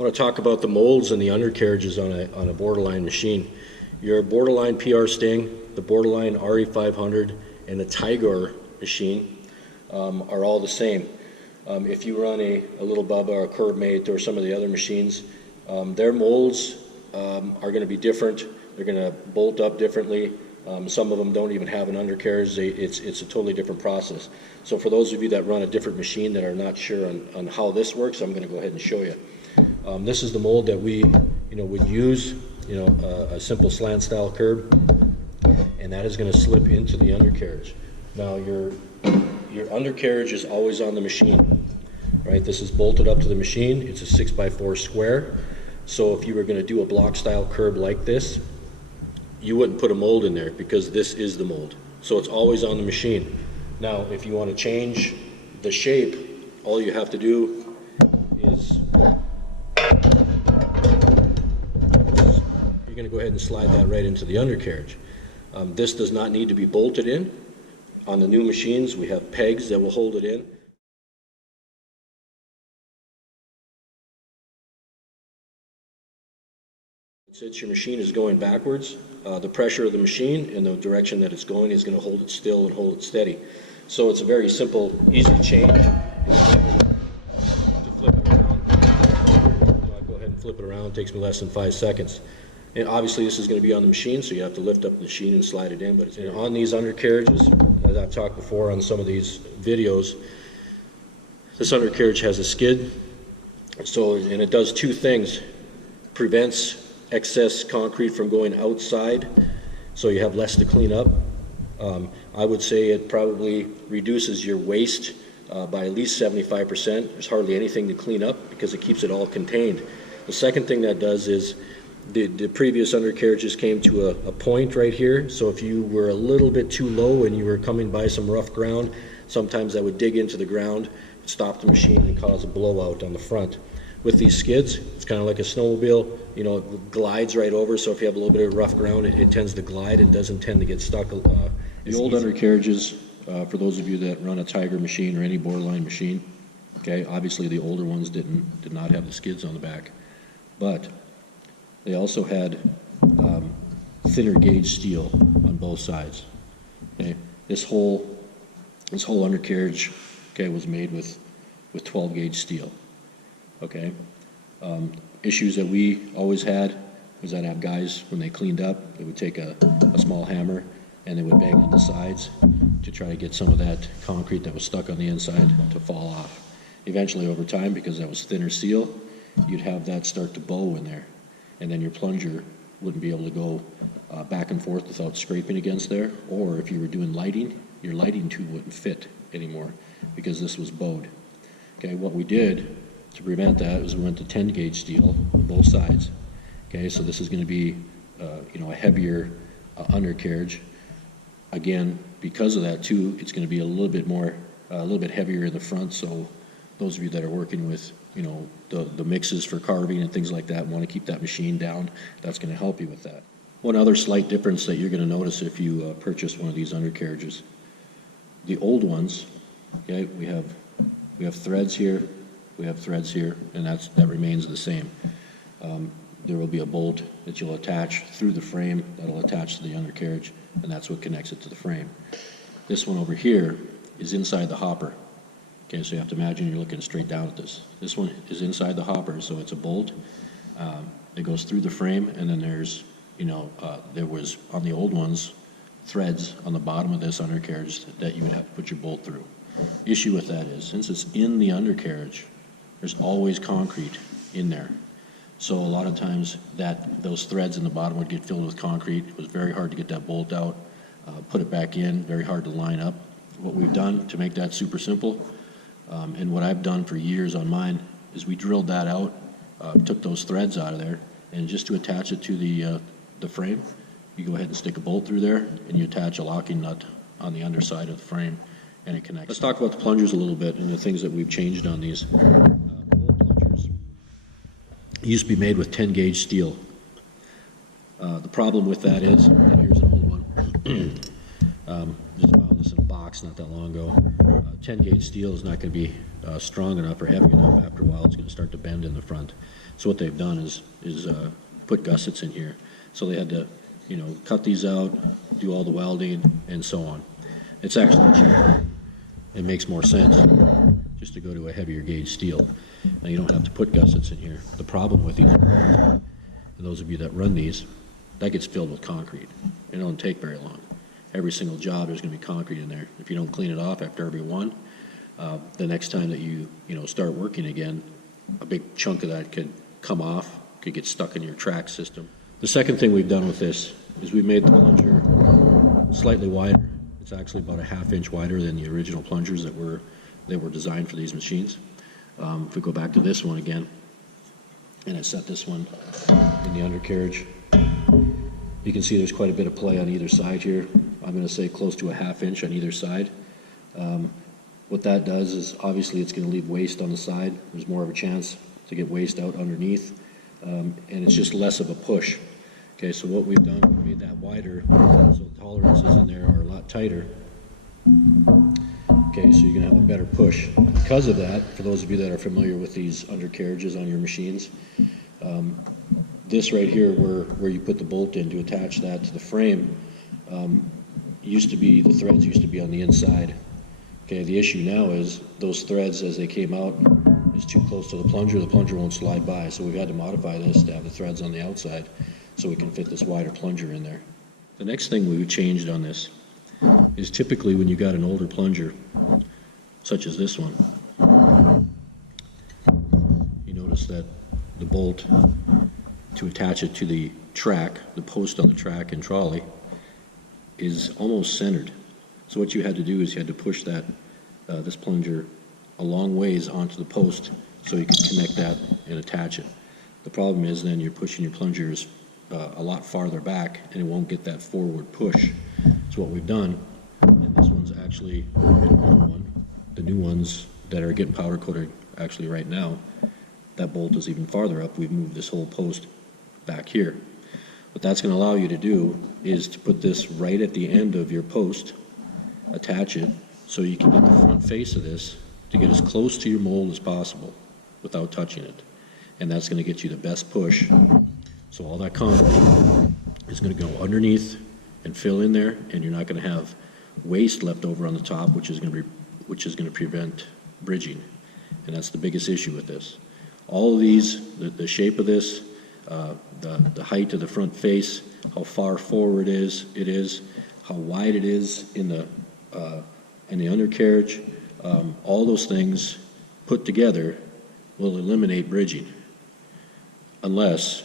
I want to talk about the molds and the undercarriages on a borderline machine. Your borderline PR Sting, the borderline RE500, and the tygar machine are all the same. If you run a Little Bubba or a Curb Mate or some of the other machines, their molds are going to be different. They're going to bolt up differently. Some of them don't even have an undercarriage. It's a totally different process. So for those of you that run a different machine that are not sure on how this works, I'm going to go ahead and show you. This is the mold that we would use, a simple slant style curb, and that is going to slip into the undercarriage. Now your undercarriage is always on the machine, right? This is bolted up to the machine. It's a 6x4 square. So if you were going to do a block style curb like this, you wouldn't put a mold in there because this is the mold. So it's always on the machine. Now, if you want to change the shape, all you have to do is you're going to go ahead and slide that right into the undercarriage. This does not need to be bolted in. On the new machines, we have pegs that will hold it in. Since your machine is going backwards, the pressure of the machine and the direction that it's going is going to hold it still and hold it steady. So it's a very simple, easy change. To flip it around, I go ahead and flip it around. It takes me less than 5 seconds. And obviously this is going to be on the machine, so you have to lift up the machine and slide it in. But it's on these undercarriages, as I've talked before on some of these videos, this undercarriage has a skid. And it does two things. Prevents excess concrete from going outside, so you have less to clean up. I would say it probably reduces your waste by at least 75%. There's hardly anything to clean up because it keeps it all contained. The second thing that does is the previous undercarriages came to a point right here, so if you were a little bit too low and you were coming by some rough ground, sometimes that would dig into the ground, stop the machine, and cause a blowout on the front. With these skids, it's kind of like a snowmobile, it glides right over, so if you have a little bit of rough ground, it tends to glide and doesn't tend to get stuck. The old undercarriages, for those of you that run a tygar machine or any borderline machine, okay, obviously the older ones did not have the skids on the back, but they also had thinner gauge steel on both sides. Okay, this whole undercarriage, okay, was made with 12 gauge steel. Okay, issues that we always had was that have guys, when they cleaned up, they would take a small hammer and they would bang on the sides to try to get some of that concrete that was stuck on the inside to fall off. Eventually, over time, because that was thinner steel, you'd have that start to bow in there, and then your plunger wouldn't be able to go back and forth without scraping against there, or if you were doing lighting, your lighting tube wouldn't fit anymore because this was bowed. Okay, what we did to prevent that is we went to 10 gauge steel on both sides. Okay, so this is going to be a heavier undercarriage. Again, because of that too, it's going to be a little bit heavier in the front. So those of you that are working with the mixes for carving and things like that, want to keep that machine down, that's going to help you with that. One other slight difference that you're going to notice if you purchase one of these undercarriages, the old ones, okay, we have threads here. We have threads here, and that remains the same. There will be a bolt that you'll attach through the frame that'll attach to the undercarriage, and that's what connects it to the frame. This one over here is inside the hopper. Okay, so you have to imagine you're looking straight down at this. This one is inside the hopper, so it's a bolt. It goes through the frame, and then there's, there was, on the old ones, threads on the bottom of this undercarriage that you would have to put your bolt through. Issue with that is, since it's in the undercarriage, there's always concrete in there. So a lot of times those threads in the bottom would get filled with concrete. It was very hard to get that bolt out, put it back in, very hard to line up. What we've done to make that super simple, and what I've done for years on mine, is we drilled that out, took those threads out of there, and just to attach it to the frame, you go ahead and stick a bolt through there, and you attach a locking nut on the underside of the frame, and it connects. Let's talk about the plungers a little bit and the things that we've changed on these. Old plungers used to be made with 10 gauge steel. The problem with that is, and here's an old one, just found this in a box not that long ago, 10 gauge steel is not going to be strong enough or heavy enough, after a while it's going to start to bend in the front. So what they've done is put gussets in here. So they had to, cut these out, do all the welding, and so on. It's actually cheaper. It makes more sense just to go to a heavier gauge steel. Now you don't have to put gussets in here. The problem with these, and those of you that run these, that gets filled with concrete. It don't take very long. Every single job there's going to be concrete in there. If you don't clean it off after every one, the next time that you start working again, a big chunk of that could come off, could get stuck in your track system. The second thing we've done with this is we made the plunger slightly wider. It's actually about a half-inch wider than the original plungers that were designed for these machines. If we go back to this one again, and I set this one in the undercarriage, you can see there's quite a bit of play on either side here. I'm going to say close to a half-inch on either side. What that does is obviously it's going to leave waste on the side. There's more of a chance to get waste out underneath, and it's just less of a push. Okay, so what we've done, we made that wider, so the tolerances in there are a lot tighter. Okay, so you're going to have a better push. Because of that, for those of you that are familiar with these undercarriages on your machines, this right here where you put the bolt in to attach that to the frame, the threads used to be on the inside. Okay, the issue now is those threads, as they came out, is too close to the plunger won't slide by. So we've had to modify this to have the threads on the outside so we can fit this wider plunger in there. The next thing we changed on this is typically when you got an older plunger, such as this one, you notice that the bolt to attach it to the track, the post on the track and trolley, is almost centered. So what you had to do is you had to push that this plunger a long ways onto the post so you could connect that and attach it. The problem is then you're pushing your plungers a lot farther back and it won't get that forward push. So what we've done, and this one's actually an older one, the new ones that are getting powder coated actually right now, that bolt is even farther up. We've moved this whole post back here. What that's going to allow you to do is to put this right at the end of your post, attach it, so you can get the front face of this to get as close to your mold as possible without touching it. And that's going to get you the best push. So all that concrete is going to go underneath and fill in there, and you're not going to have waste left over on the top, which is going to prevent bridging. And that's the biggest issue with this. All of these, the shape of this, the height of the front face, how far forward it is, how wide it is in the undercarriage, all those things put together will eliminate bridging, unless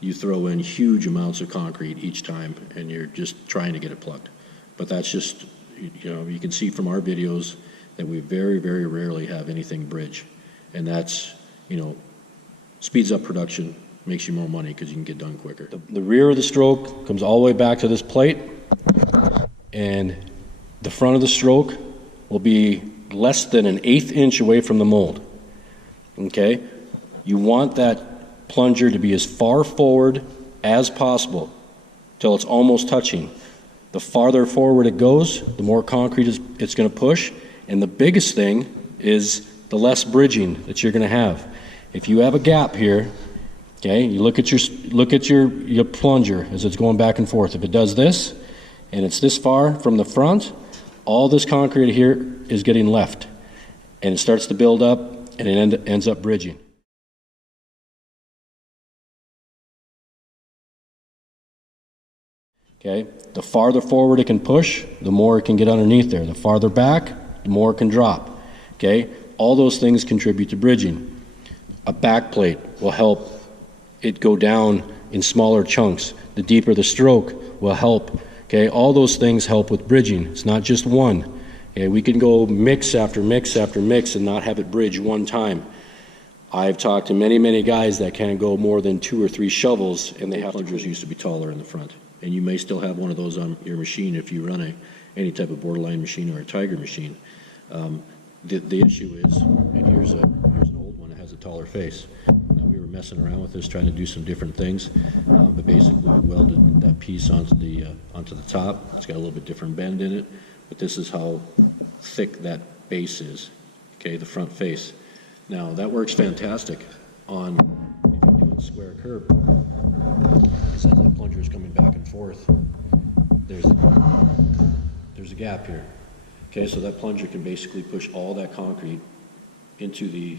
you throw in huge amounts of concrete each time and you're just trying to get it plugged. But that's just, you can see from our videos that we very, very rarely have anything bridge. And that's, speeds up production, makes you more money because you can get done quicker. The rear of the stroke comes all the way back to this plate, and the front of the stroke will be less than an 1/8 inch away from the mold. Okay? You want that plunger to be as far forward as possible till it's almost touching. The farther forward it goes, the more concrete it's going to push, and the biggest thing is the less bridging that you're going to have. If you have a gap here, okay, you look at your plunger as it's going back and forth. If it does this and it's this far from the front, all this concrete here is getting left, and it starts to build up and it ends up bridging. Okay, the farther forward it can push, the more it can get underneath there. The farther back, the more it can drop. Okay, all those things contribute to bridging. A back plate will help it go down in smaller chunks. The deeper the stroke will help. Okay, all those things help with bridging. It's not just one. Okay, we can go mix after mix after mix and not have it bridge one time. I've talked to many, many guys that can't go more than 2 or 3 shovels, and they have plungers used to be taller in the front. And you may still have one of those on your machine if you run any type of borderline machine or a tygar machine. The issue is, and here's an old one that has a taller face. Now, we were messing around with this, trying to do some different things, but basically we welded that piece onto the top. It's got a little bit different bend in it, but this is how thick that base is. okay, the front face. Now, that works fantastic on, if you're doing square curb, because as that plunger is coming back and forth, there's a gap here. Okay, so that plunger can basically push all that concrete into the,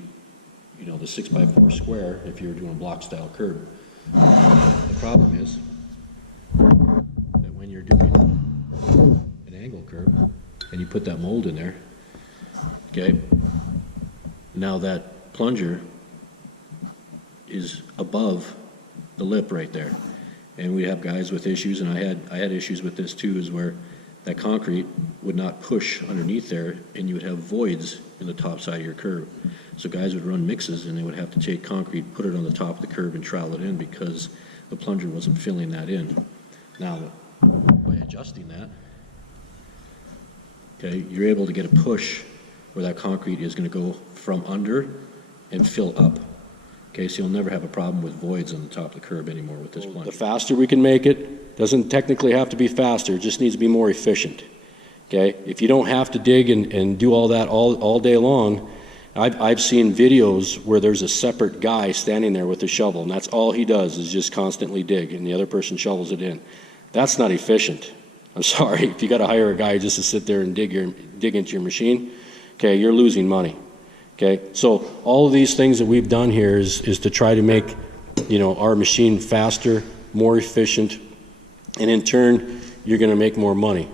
the 6x4 square if you were doing a block style curb. The problem is that when you're doing an angle curb and you put that mold in there, okay, now that plunger is above the lip right there. And we have guys with issues, and I had issues with this too, is where that concrete would not push underneath there, and you would have voids in the top side of your curb. So guys would run mixes, and they would have to take concrete, put it on the top of the curb, and trowel it in because the plunger wasn't filling that in. Now, by adjusting that, okay, you're able to get a push where that concrete is going to go from under and fill up. Okay, so you'll never have a problem with voids on the top of the curb anymore with this plunger. The faster we can make it, doesn't technically have to be faster, it just needs to be more efficient. Okay, if you don't have to dig and do all that all day long, I've seen videos where there's a separate guy standing there with a shovel, and that's all he does is just constantly dig, and the other person shovels it in. That's not efficient. I'm sorry, if you got to hire a guy just to sit there and dig into your machine, okay, you're losing money. Okay, so all of these things that we've done here is to try to make, our machine faster, more efficient, and in turn, you're going to make more money.